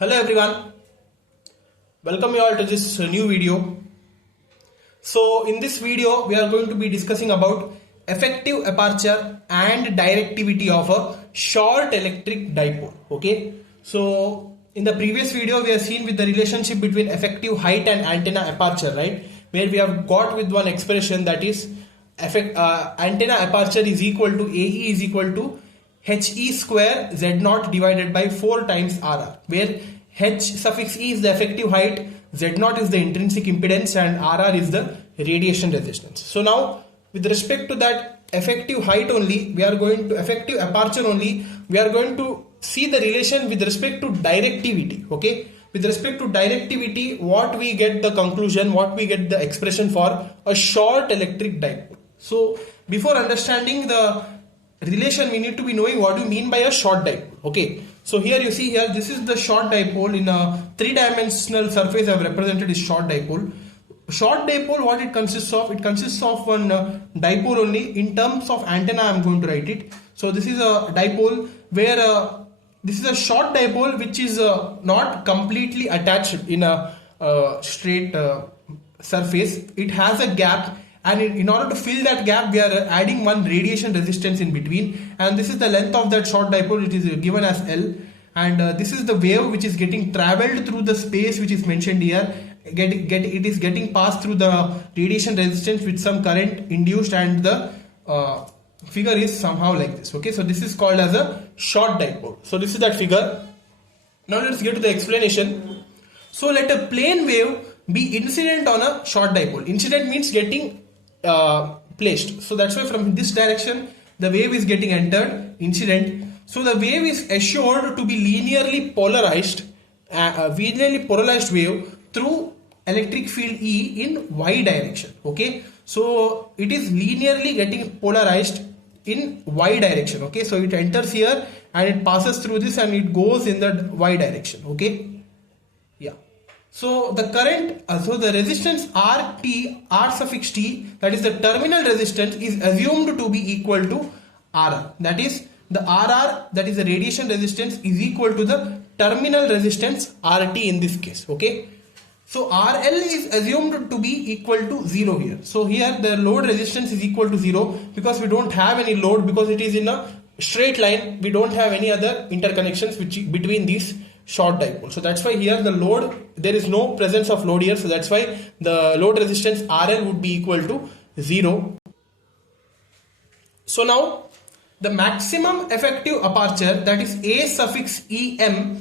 Hello everyone, welcome you all to this new video. So in this video we are going to be discussing about effective aperture and directivity of a short electric dipole. Okay, so in the previous video we have seen with the relationship between effective height and antenna aperture, right, where we have got with one expression that is antenna aperture is equal to AE is equal to HE square Z0 divided by 4 times RR, where H suffix E is the effective height, Z0 is the intrinsic impedance and RR is the radiation resistance. So now with respect to that effective height only, we are going to effective aperture only, we are going to see the relation with respect to directivity. Okay, with respect to directivity, what we get the conclusion, what we get the expression for a short electric dipole. So before understanding the relation, we need to be knowing what you mean by a short dipole. Okay, so here you see here, this is the short dipole in a three-dimensional surface. I have represented is short dipole. Short dipole, what it consists of? It consists of one dipole only. In terms of antenna, I am going to write it. So this is a dipole where this is a short dipole which is not completely attached in a straight surface. It has a gap, and in order to fill that gap we are adding one radiation resistance in between, and this is the length of that short dipole. It is given as L, and this is the wave which is getting traveled through the space which is mentioned here. It is getting passed through the radiation resistance with some current induced, and the figure is somehow like this. Okay, so this is called as a short dipole. So this is that figure. Now let's get to the explanation. So let a plane wave be incident on a short dipole. Incident means getting placed. So that's why from this direction the wave is getting entered, incident. So the wave is assured to be linearly polarized, wave through electric field E in Y direction. Okay, so it is linearly getting polarized in Y direction. Okay, so it enters here and it passes through this and it goes in the Y direction. Okay, yeah. So the current, so the resistance R suffix T, that is the terminal resistance, is assumed to be equal to RR. That is the RR, that is the radiation resistance, is equal to the terminal resistance RT in this case. Okay, so RL is assumed to be equal to 0 here. So here the load resistance is equal to 0 because we don't have any load, because it is in a straight line. We don't have any other interconnections between these short dipole. So that's why here the load, there is no presence of load here. So that's why the load resistance RL would be equal to 0. So now the maximum effective aperture, that is A suffix EM,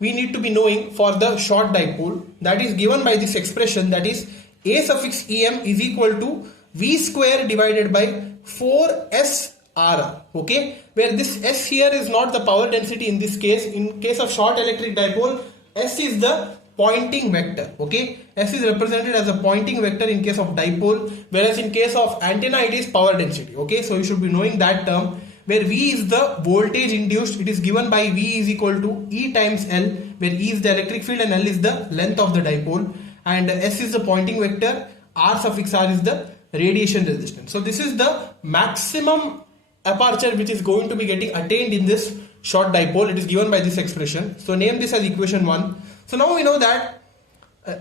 we need to be knowing for the short dipole, that is given by this expression, that is A suffix EM is equal to V square divided by 4S RR. Okay, where this S here is not the power density in this case. In case of short electric dipole, S is the pointing vector. Okay, S is represented as a pointing vector in case of dipole, whereas in case of antenna it is power density. Okay, so you should be knowing that term, where V is the voltage induced. It is given by V is equal to E times L, where E is the electric field and L is the length of the dipole, and S is the pointing vector, R suffix R is the radiation resistance. So this is the maximum aperture which is going to be getting attained in this short dipole. It is given by this expression. So name this as equation 1. So now we know that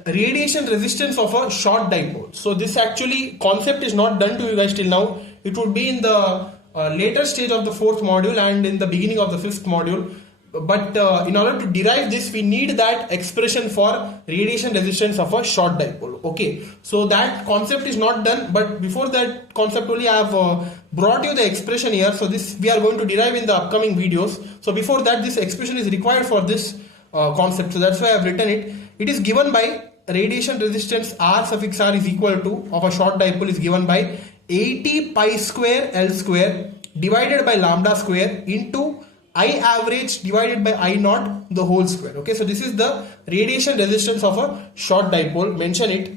radiation resistance of a short dipole. So this actually concept is not done to you guys till now. It would be in the later stage of the 4th module and in the beginning of the 5th module. But in order to derive this, we need that expression for radiation resistance of a short dipole. Okay, so that concept is not done, but before that concept only I have brought you the expression here. So this we are going to derive in the upcoming videos. So before that, this expression is required for this concept. So that's why I have written it. It is given by radiation resistance R suffix R is equal to of a short dipole is given by 80 pi square L square divided by lambda square into I average divided by I naught the whole square. Okay, so this is the radiation resistance of a short dipole. Mention it.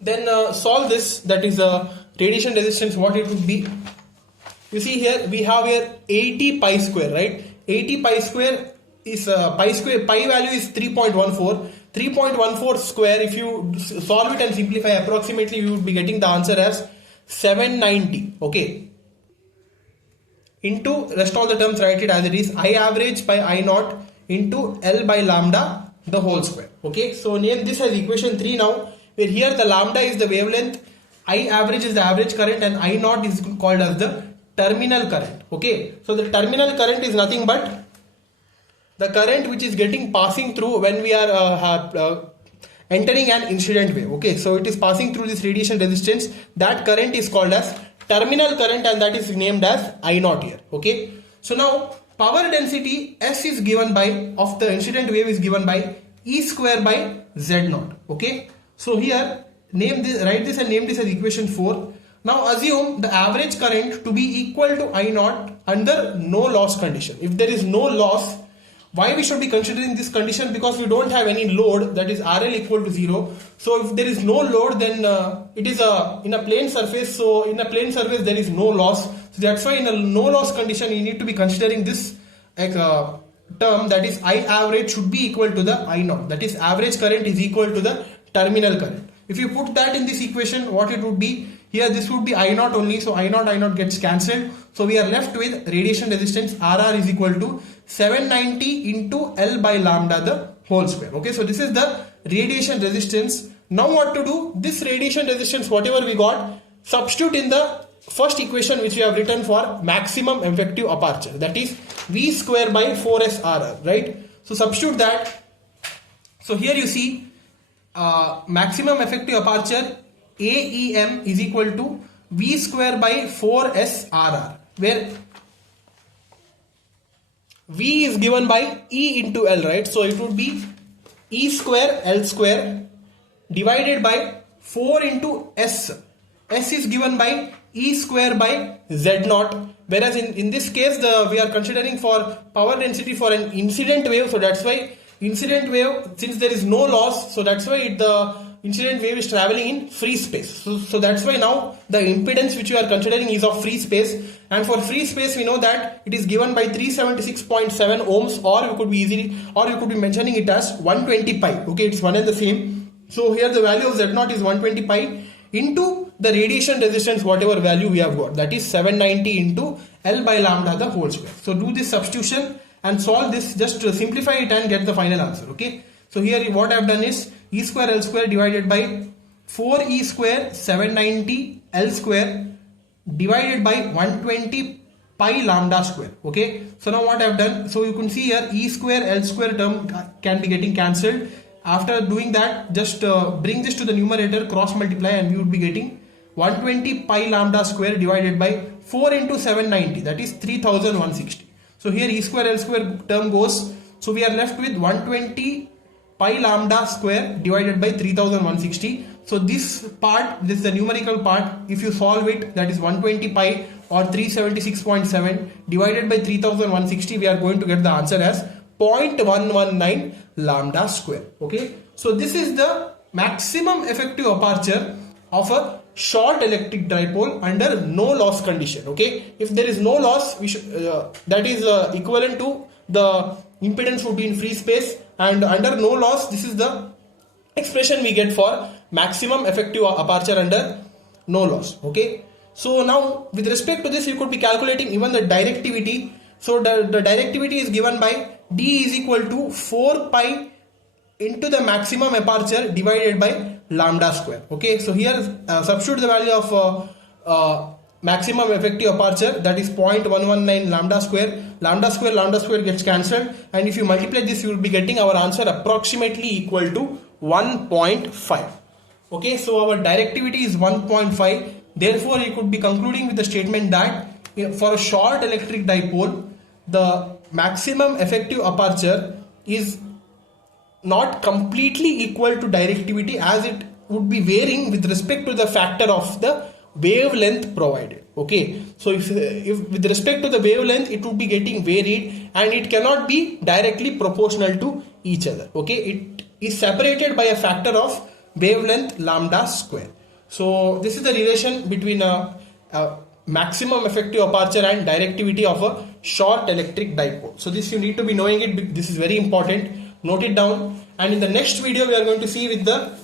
Then solve this. That is the radiation resistance, what it would be. You see here we have here 80 pi square, right? 80 pi square is pi value is 3.14. 3.14 square, if you solve it and simplify, approximately you would be getting the answer as 790. Okay, into rest all the terms, write it as it is. I average by I naught into L by lambda the whole square. Okay, so name this as equation 3 now, where here the lambda is the wavelength, I average is the average current, and I naught is called as the terminal current. Okay, so the terminal current is nothing but the current which is passing through when we are entering an incident wave. Okay, so it is passing through this radiation resistance. That current is called as terminal current, and that is named as I naught here. Okay, so now power density S is given by of the incident wave is given by E square by Z naught. Okay, so here write this and name this as equation 4. Now assume the average current to be equal to I naught under no loss condition. If there is no loss, why we should be considering this condition? Because we don't have any load, that is RL equal to 0. So if there is no load, then it is in a plane surface. So in a plane surface there is no loss. So that's why in a no loss condition you need to be considering this term, that is I average should be equal to the I naught. That is average current is equal to the terminal current. If you put that in this equation, what it would be? Here this would be I naught only, so I naught gets cancelled. So we are left with radiation resistance RR is equal to 790 into L by lambda the whole square. Okay, so this is the radiation resistance. Now what to do? This radiation resistance, whatever we got, substitute in the first equation which we have written for maximum effective aperture, that is V square by 4S RR, right? So substitute that. So here you see maximum effective aperture AEM is equal to V square by 4S RR, where V is given by E into L, right? So it would be E square L square divided by 4 into S. S is given by E square by Z naught, whereas in this case we are considering for power density for an incident wave, so that's why incident wave, since there is no loss, so that's why the incident wave is traveling in free space. So that's why now the impedance which we are considering is of free space, and for free space we know that it is given by 376.7 ohms, or you could be mentioning it as 120 pi. Okay, it's one and the same. So here the value of Z naught is 120 pi into the radiation resistance, whatever value we have got, that is 790 into L by lambda the whole square. So do this substitution and solve this, just to simplify it and get the final answer. Okay, so here what I have done is E square L square divided by 4E square 790 L square divided by 120 pi lambda square. Okay, so now what I have done, so you can see here E square L square term can be getting cancelled. After doing that, just bring this to the numerator, cross multiply, and we would be getting 120 pi lambda square divided by 4 into 790, that is 3160. So here E square L square term goes, so we are left with 120 pi lambda square divided by 3160. So this part, this is the numerical part, if you solve it, that is 120 pi or 376.7 divided by 3160, we are going to get the answer as 0.119 lambda square. Okay, so this is the maximum effective aperture of a short electric dipole under no loss condition. Okay, if there is no loss, we should that is equivalent to the impedance would be in free space, and under no loss, this is the expression we get for maximum effective aperture under no loss. Okay, so now with respect to this, you could be calculating even the directivity. So the directivity is given by D is equal to 4 pi into the maximum aperture divided by lambda square. Okay, so here substitute the value of maximum effective aperture, that is 0.119 lambda square. Lambda square gets cancelled, and if you multiply this, you will be getting our answer approximately equal to 1.5. Okay, so our directivity is 1.5. Therefore, you could be concluding with the statement that for a short electric dipole, the maximum effective aperture is not completely equal to directivity, as it would be varying with respect to the factor of the wavelength provided. Okay, so if with respect to the wavelength, it would be getting varied, and it cannot be directly proportional to each other. Okay, it is separated by a factor of wavelength lambda square. So this is the relation between maximum effective aperture and directivity of a short electric dipole. So this you need to be knowing it. This is very important. Note it down. And in the next video, we are going to see with the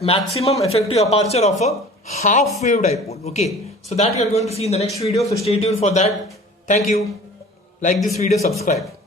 maximum effective aperture of a half wave dipole. Okay, so that we are going to see in the next video. So stay tuned for that. Thank you. Like this video, subscribe.